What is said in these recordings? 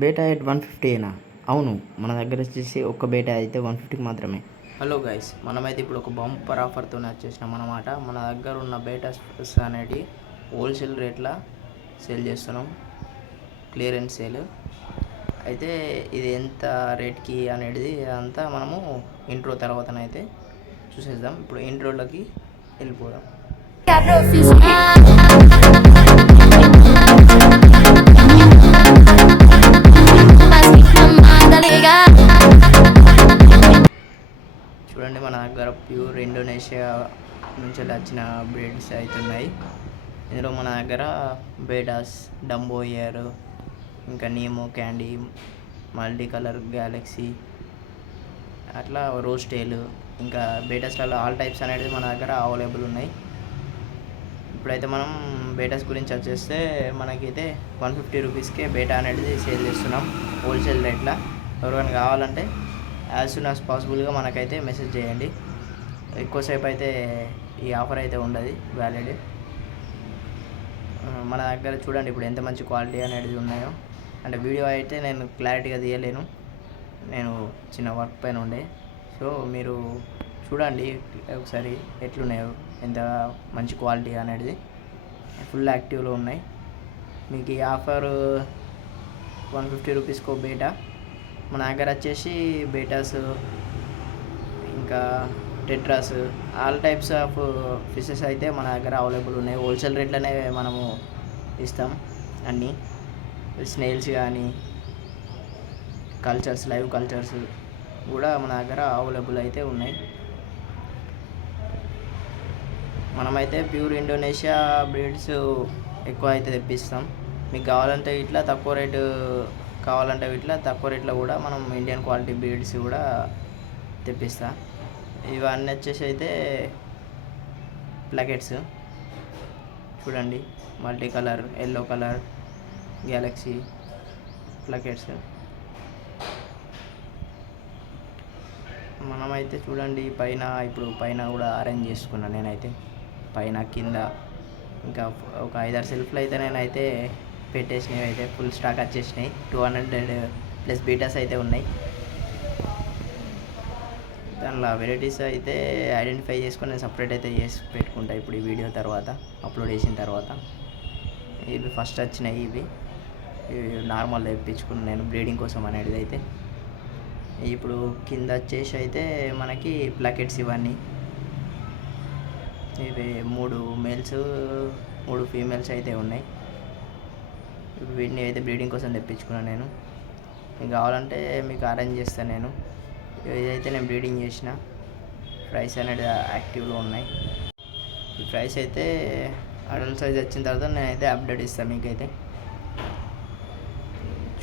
బేటా at 150ఏనా? అవును, మన దగ్గర వచ్చేసి ఒక్క బేటా అయితే 150కి మాత్రమే. హలో గైస్, మనమైతే ఇప్పుడు ఒక బంపర్ ఆఫర్తో వచ్చేసినాం అన్నమాట. మన దగ్గర ఉన్న బేటాస్ అనేవి హోల్సేల్ రేట్లా సేల్ చేస్తున్నాం, క్లియరెన్స్ సేల్. అయితే ఇది ఎంత రేట్కి అనేది అంతా మనము ఇంట్రో తర్వాతనైతే చూసేద్దాం. ఇప్పుడు ఇంట్రోలోకి వెళ్ళిపోదాం. చూడండి, మన దగ్గర ప్యూర్ ఇండోనేషియా నుంచి వచ్చిన బ్రీడ్స్ అవుతున్నాయి. ఇందులో మన దగ్గర బేటాస్, డంబో ఇయర్, ఇంకా Nemo candy, multi colour Galaxy, అట్లా రోజ్ టేల్, ఇంకా బేటాస్లలో ఆల్ టైప్స్ అనేది మన దగ్గర అవైలబుల్ ఉన్నాయి. ఇప్పుడైతే మనం బేటాస్ గురించి వచ్చేస్తే మనకైతే 150 రూపీస్కే బేటా అనేది సేల్ చేస్తున్నాం హోల్సేల్ రేట్లో. ఎవరికైనా కావాలంటే యాజ్ సూన్ యాజ్ పాసిబుల్గా మనకైతే మెసేజ్ చేయండి. ఎక్కువసేపు అయితే ఈ ఆఫర్ అయితే ఉండదు, వ్యాలిడ్. మన దగ్గర చూడండి ఇప్పుడు ఎంత మంచి క్వాలిటీ అనేది ఉన్నాయో. అంటే వీడియో అయితే నేను క్లారిటీగా తీయలేను, నేను చిన్న వర్క్ పైన ఉండే. సో మీరు చూడండి ఒకసారి ఎట్లున్నాయో, ఎంత మంచి క్వాలిటీ అనేది. ఫుల్ యాక్టివ్లో ఉన్నాయి. మీకు ఈ ఆఫర్ 150 రూపీస్కో బేటా. మన దగ్గర వచ్చేసి బేటాస్, ఇంకా tetras, all types of fishes అయితే మన దగ్గర అవైలబుల్ ఉన్నాయి. హోల్సేల్ రేట్లోనే మనము ఇస్తాం అన్నీ. స్నేల్స్ కానీ కల్చర్స్, లైవ్ కల్చర్స్ కూడా మన దగ్గర అవైలబుల్ అయితే ఉన్నాయి. మనమైతే ప్యూర్ ఇండోనేషియా బ్రీడ్స్ ఎక్కువ అయితే తెప్పిస్తాం. మీకు కావాలంటే ఇట్లా తక్కువ రేటు కావాలంటే ఇట్లా తక్కువ రేట్లో కూడా మనం ఇండియన్ క్వాలిటీ బ్రీడ్స్ కూడా తెప్పిస్తా. ఇవన్నీ వచ్చేసి అయితే ప్లకెట్స్ చూడండి, multi colour, yellow colour galaxy plackets. మనమైతే చూడండి ఇప్పుడు పైన కూడా అరేంజ్ చేసుకున్నాను నేనైతే. పైన కింద ఇంకా ఒక 5-6 సెల్ఫ్లు అయితే నేనైతే పెట్టేసినవి అయితే ఫుల్ స్టాక్ వచ్చేసినాయి. 200+ బీటాస్ అయితే ఉన్నాయి. దానిలో వెరైటీస్ అయితే ఐడెంటిఫై చేసుకొని నేను సపరేట్ అయితే చేసి పెట్టుకుంటా ఇప్పుడు ఈ వీడియో తర్వాత, అప్లోడ్ చేసిన తర్వాత. ఇవి ఫస్ట్ వచ్చినాయి, ఇవి నార్మల్ తెప్పించుకున్నాను నేను బ్రీడింగ్ కోసం అనేది అయితే. ఇప్పుడు కింద వచ్చేసి అయితే మనకి ప్లకెట్స్ ఇవన్నీ. ఇవి 3 మేల్స్ 3 ఫీమేల్స్ అయితే ఉన్నాయి. వీటిని అయితే బ్రీడింగ్ కోసం తెప్పించుకున్నాను నేను. మీకు కావాలంటే మీకు అరేంజ్ చేస్తాను నేను. ఇదైతే నేను బ్రీడింగ్ చేసిన ప్రైస్ అనేది యాక్టివ్లో ఉన్నాయి. ఈ ప్రైస్ అయితే అడల్ట్ సైజ్ వచ్చిన తర్వాత నేనైతే అప్డేట్ ఇస్తాను మీకైతే.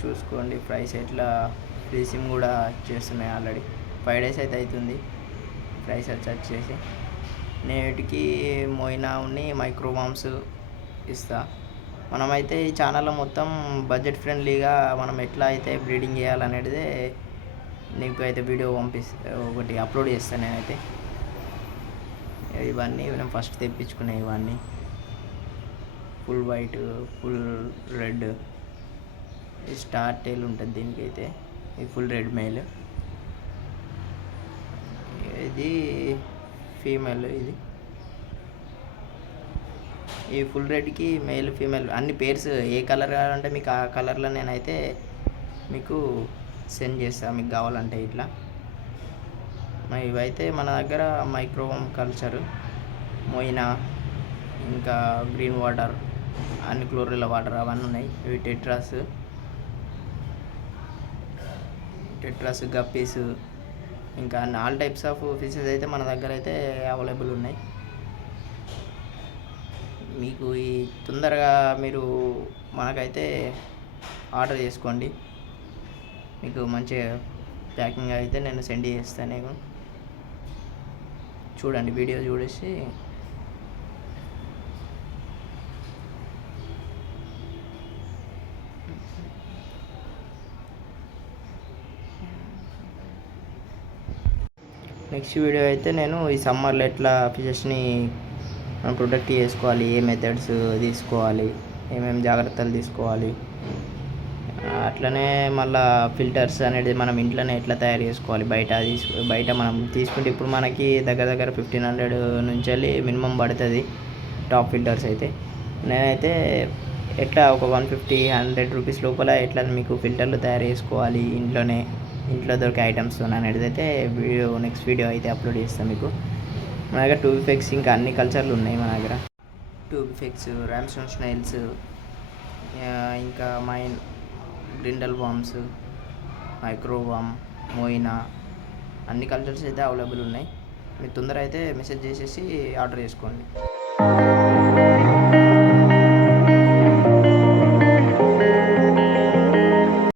చూసుకోండి ప్రైస్ ఎట్లా. ఫ్రీ సిమ్ కూడా చేస్తున్నాయి ఆల్రెడీ. 5 days అయితే అవుతుంది ప్రైస్ వచ్చేసి. నేటికి మోయినా ఉన్ని మైక్రోవామ్స్ ఇస్తా. మనమైతే ఈ ఛానల్లో మొత్తం బడ్జెట్ ఫ్రెండ్లీగా మనం ఎట్లా అయితే బ్రీడింగ్ చేయాలనేది నీకు అయితే వీడియో ఒకటి అప్లోడ్ చేస్తాను నేనైతే. ఇవన్నీ నేను ఫస్ట్ తెప్పించుకునే, ఇవన్నీ full white, full red, star tile ఉంటుంది దీనికైతే. ఇది ఫుల్ రెడ్ మేల్, ఇది ఫీమేల్. ఈ ఫుల్ రెడ్కి మేల్ ఫీమేల్ అన్ని పేర్స్ ఏ కలర్ కావాలంటే మీకు ఆ కలర్లో నేనైతే మీకు సెండ్ చేస్తాను మీకు కావాలంటే ఇట్లా. ఇవైతే మన దగ్గర మైక్రోవమ్ కల్చర్, మొయినా, ఇంకా గ్రీన్ వాటర్, అన్ని క్లోరిల్లా వాటర్ అవన్నీ ఉన్నాయి. ఇవి టెట్రాస్ గప్పీస్, ఇంకా ఆల్ టైప్స్ ఆఫ్ ఫిషెస్ అయితే మన దగ్గర అయితే అవైలబుల్ ఉన్నాయి. మీకు ఈ తొందరగా మీరు మనకైతే ఆర్డర్ చేసుకోండి, మీకు మంచి ప్యాకింగ్ అయితే నేను సెండ్ చేస్తాను. నేను చూడండి వీడియో చూడేసి నెక్స్ట్ వీడియో అయితే నేను ఈ సమ్మర్లో ఎట్లా ఫిషెస్ని మనం ప్రొటెక్ట్ చేసుకోవాలి, ఏ మెథడ్స్ తీసుకోవాలి, ఏమేమి జాగ్రత్తలు తీసుకోవాలి అట్లనే మళ్ళా ఫిల్టర్స్ అనేది మనం ఇంట్లోనే ఎట్లా తయారు చేసుకోవాలి, బయట మనం తీసుకుంటే ఇప్పుడు మనకి దగ్గర దగ్గర 1500 నుంచి వెళ్ళి మినిమం పడుతుంది టాప్ ఫిల్టర్స్ అయితే. నేనైతే ఎట్లా ఒక 150-100 రూపీస్ లోపల ఎట్లా మీకు ఫిల్టర్లు తయారు చేసుకోవాలి ఇంట్లో దొరికే ఐటమ్స్ అనేది అయితే నెక్స్ట్ వీడియో అయితే అప్లోడ్ చేస్తాను మీకు. మన దగ్గర ట్యూబ్ ఎఫెక్ట్స్ ఇంకా అన్ని కల్చర్లు ఉన్నాయి మన దగ్గర. ట్యూబ్ ఎఫెక్ట్స్, ర్యామ్స్టోన్ స్నైల్స్, ఇంకా గ్రిండల్ వామ్స్, మైక్రోవామ్, మోయినా అన్ని కల్చర్స్ అయితే అవైలబుల్ ఉన్నాయి. మీరు తొందర అయితే మెసేజ్ చేసేసి ఆర్డర్ చేసుకోండి.